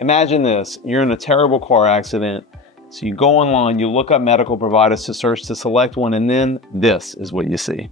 Imagine this, you're in a terrible car accident. So you go online, you look up medical providers to search to select one, and then this is what you see.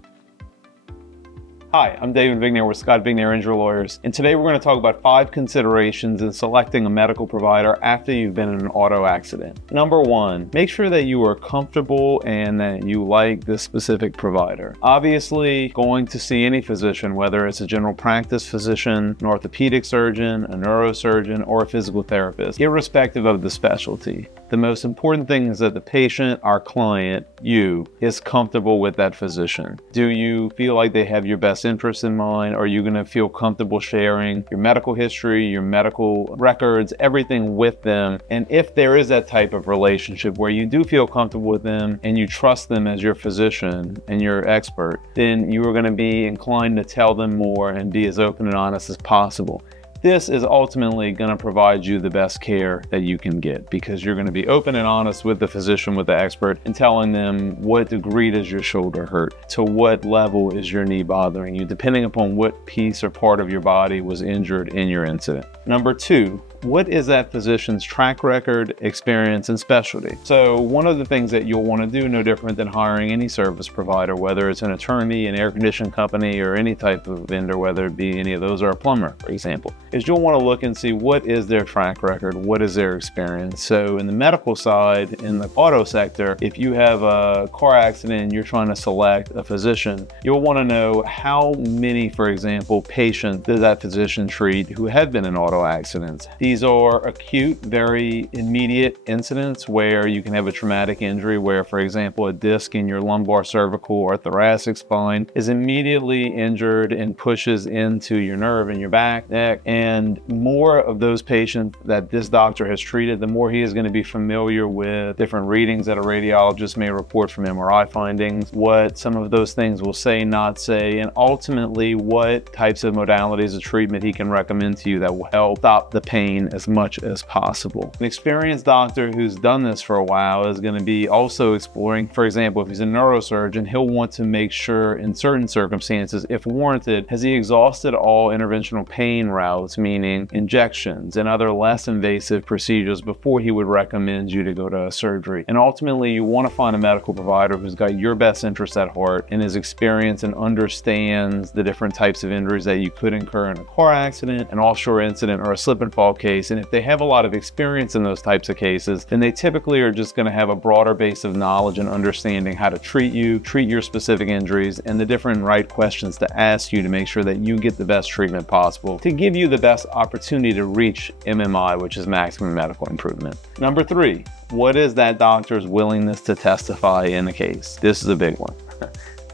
Hi, I'm David Vicknair with Scott Vicknair Injury Lawyers, and today we're going to talk about 5 considerations in selecting a medical provider after you've been in an auto accident. Number 1, make sure that you are comfortable and that you like this specific provider. Obviously, going to see any physician, whether it's a general practice physician, an orthopedic surgeon, a neurosurgeon, or a physical therapist, irrespective of the specialty, the most important thing is that the patient, our client, you, is comfortable with that physician. Do you feel like they have your best interest in mind? Are you going to feel comfortable sharing your medical history, your medical records, everything with them? And if there is that type of relationship where you do feel comfortable with them and you trust them as your physician and your expert, then you are going to be inclined to tell them more and be as open and honest as possible. This is ultimately going to provide you the best care that you can get because you're going to be open and honest with the physician, with the expert, and telling them what degree does your shoulder hurt, to what level is your knee bothering you, depending upon what piece or part of your body was injured in your incident. Number 2, what is that physician's track record, experience, and specialty? So one of the things that you'll want to do, no different than hiring any service provider, whether it's an attorney, an air conditioning company, or any type of vendor, whether it be any of those or a plumber, for example, is you'll want to look and see what is their track record, what is their experience. So in the medical side, in the auto sector, if you have a car accident and you're trying to select a physician, you'll want to know how many, for example, patients does that physician treat who have been in auto accidents. These are acute, very immediate incidents where you can have a traumatic injury where, for example, a disc in your lumbar, cervical, or thoracic spine is immediately injured and pushes into your nerve in your back, neck. And more of those patients that this doctor has treated, the more he is going to be familiar with different readings that a radiologist may report from MRI findings, what some of those things will say, not say, and ultimately what types of modalities of treatment he can recommend to you that will help stop the pain as much as possible. An experienced doctor who's done this for a while is going to be also exploring, for example, if he's a neurosurgeon, he'll want to make sure in certain circumstances, if warranted, has he exhausted all interventional pain routes, meaning injections and other less invasive procedures before he would recommend you to go to surgery. And ultimately, you want to find a medical provider who's got your best interest at heart and is experienced and understands the different types of injuries that you could incur in a car accident, an offshore incident, or a slip and fall case. And if they have a lot of experience in those types of cases, then they typically are just going to have a broader base of knowledge and understanding how to treat you, treat your specific injuries, and the different right questions to ask you to make sure that you get the best treatment possible to give you the best opportunity to reach MMI, which is maximum medical improvement. Number 3, what is that doctor's willingness to testify in a case? This is a big one.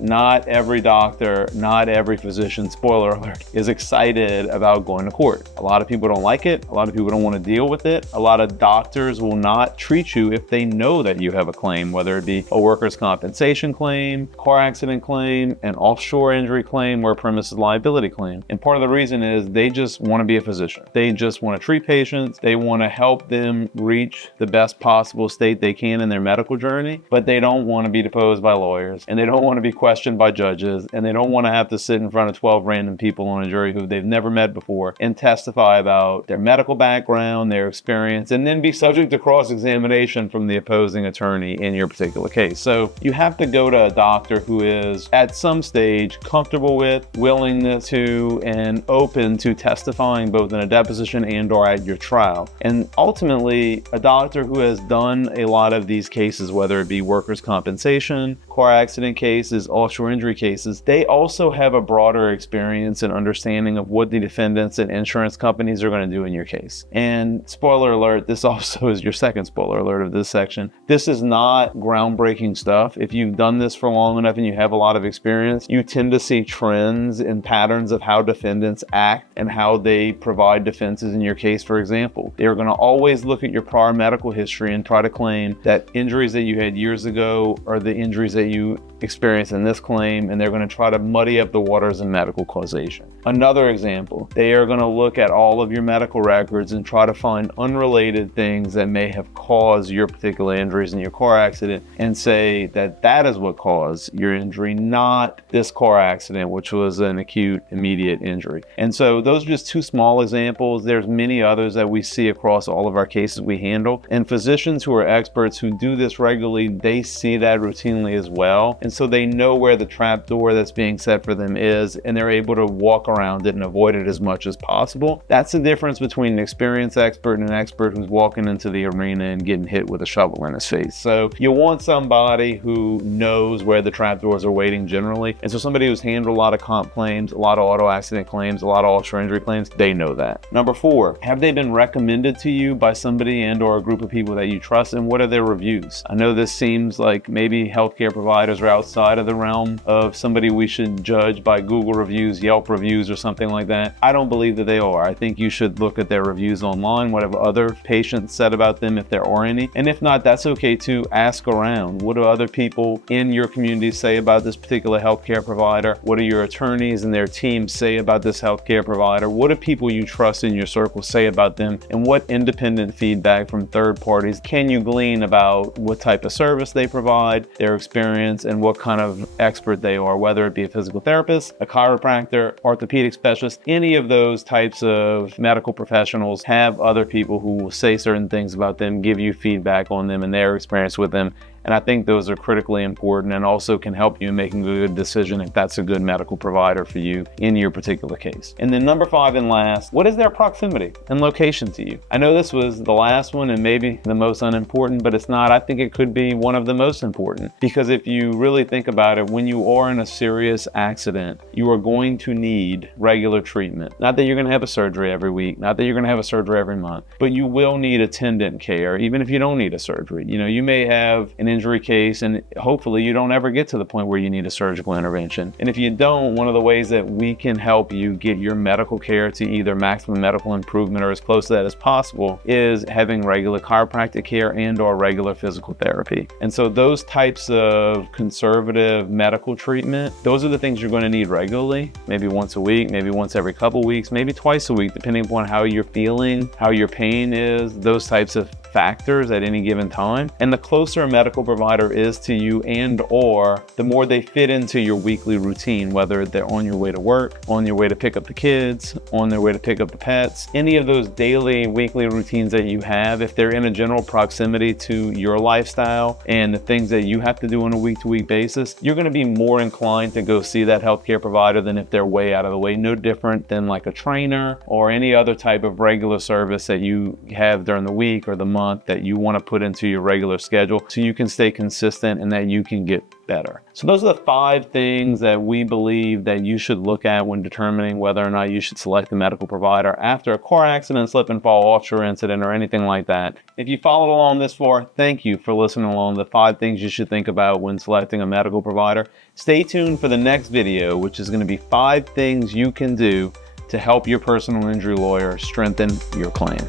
Not every doctor, not every physician, spoiler alert, is excited about going to court. A lot of people don't like it. A lot of people don't want to deal with it. A lot of doctors will not treat you if they know that you have a claim, whether it be a workers' compensation claim, car accident claim, an offshore injury claim, or a premises liability claim. And part of the reason is they just want to be a physician. They just want to treat patients. They want to help them reach the best possible state they can in their medical journey, but they don't want to be deposed by lawyers, and they don't want to be questioned by judges, and they don't want to have to sit in front of 12 random people on a jury who they've never met before and testify about their medical background, their experience, and then be subject to cross-examination from the opposing attorney in your particular case. So you have to go to a doctor who is at some stage comfortable with, willingness to, and open to testifying both in a deposition and or at your trial. And ultimately, a doctor who has done a lot of these cases, whether it be workers' compensation, car accident cases, offshore injury cases, they also have a broader experience and understanding of what the defendants and insurance companies are going to do in your case. And spoiler alert, this also is your second spoiler alert of this section. This is not groundbreaking stuff. If you've done this for long enough and you have a lot of experience, you tend to see trends and patterns of how defendants act and how they provide defenses in your case. For example, they're going to always look at your prior medical history and try to claim that injuries that you had years ago are the injuries that you experienced in this claim, and they're going to try to muddy up the waters in medical causation. Another example, they are going to look at all of your medical records and try to find unrelated things that may have caused your particular injuries in your car accident and say that that is what caused your injury, not this car accident, which was an acute immediate injury. And so those are just two small examples. There's many others that we see across all of our cases we handle. And physicians who are experts who do this regularly, they see that routinely as well. And so they know where the trap door that's being set for them is, and they're able to walk around it and avoid it as much as possible. That's the difference between an experienced expert and an expert who's walking into the arena and getting hit with a shovel in his face. So you want somebody who knows where the trap doors are waiting generally. And so somebody who's handled a lot of comp claims, a lot of auto accident claims, a lot of offshore injury claims, they know that. Number 4, have they been recommended to you by somebody and or a group of people that you trust, and what are their reviews? I know this seems like maybe healthcare providers are outside of the realm of somebody we should judge by Google reviews, Yelp reviews, or something like that. I don't believe that they are. I think you should look at their reviews online, what have other patients said about them, if there are any. And if not, that's okay too. Ask around. What do other people in your community say about this particular healthcare provider? What do your attorneys and their teams say about this healthcare provider? What do people you trust in your circle say about them? And what independent feedback from third parties can you glean about what type of service they provide, their experience, and what kind of expert they are, whether it be a physical therapist, a chiropractor, orthopedic specialist, any of those types of medical professionals have other people who will say certain things about them, give you feedback on them and their experience with them. And I think those are critically important and also can help you in making a good decision if that's a good medical provider for you in your particular case. And then number 5 and last, what is their proximity and location to you? I know this was the last one and maybe the most unimportant, but it's not. I think it could be one of the most important, because if you really think about it, when you are in a serious accident, you are going to need regular treatment. Not that you're going to have a surgery every week, not that you're going to have a surgery every month, but you will need attendant care, even if you don't need a surgery. You know, you may have an injury case and hopefully you don't ever get to the point where you need a surgical intervention. And if you don't, one of the ways that we can help you get your medical care to either maximum medical improvement or as close to that as possible is having regular chiropractic care and or regular physical therapy. And so those types of conservative medical treatment, those are the things you're going to need regularly, maybe once a week, maybe once every couple weeks, maybe twice a week, depending upon how you're feeling, how your pain is, those types of factors at any given time. And the closer a medical provider is to you and or the more they fit into your weekly routine, whether they're on your way to work, on your way to pick up the kids, on their way to pick up the pets, any of those daily, weekly routines that you have, if they're in a general proximity to your lifestyle and the things that you have to do on a week-to-week basis, you're going to be more inclined to go see that healthcare provider than if they're way out of the way. No different than like a trainer or any other type of regular service that you have during the week or the month that you want to put into your regular schedule so you can stay consistent and that you can get better. So those are the 5 things that we believe that you should look at when determining whether or not you should select a medical provider after a car accident, slip and fall, offshore incident, or anything like that. If you followed along this far, thank you for listening along. The 5 things you should think about when selecting a medical provider. Stay tuned for the next video, which is going to be 5 things you can do to help your personal injury lawyer strengthen your claim.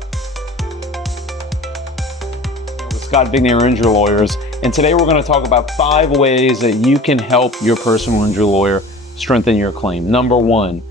David Vicknair Injury Lawyers, and today we're going to talk about 5 ways that you can help your personal injury lawyer strengthen your claim. Number 1,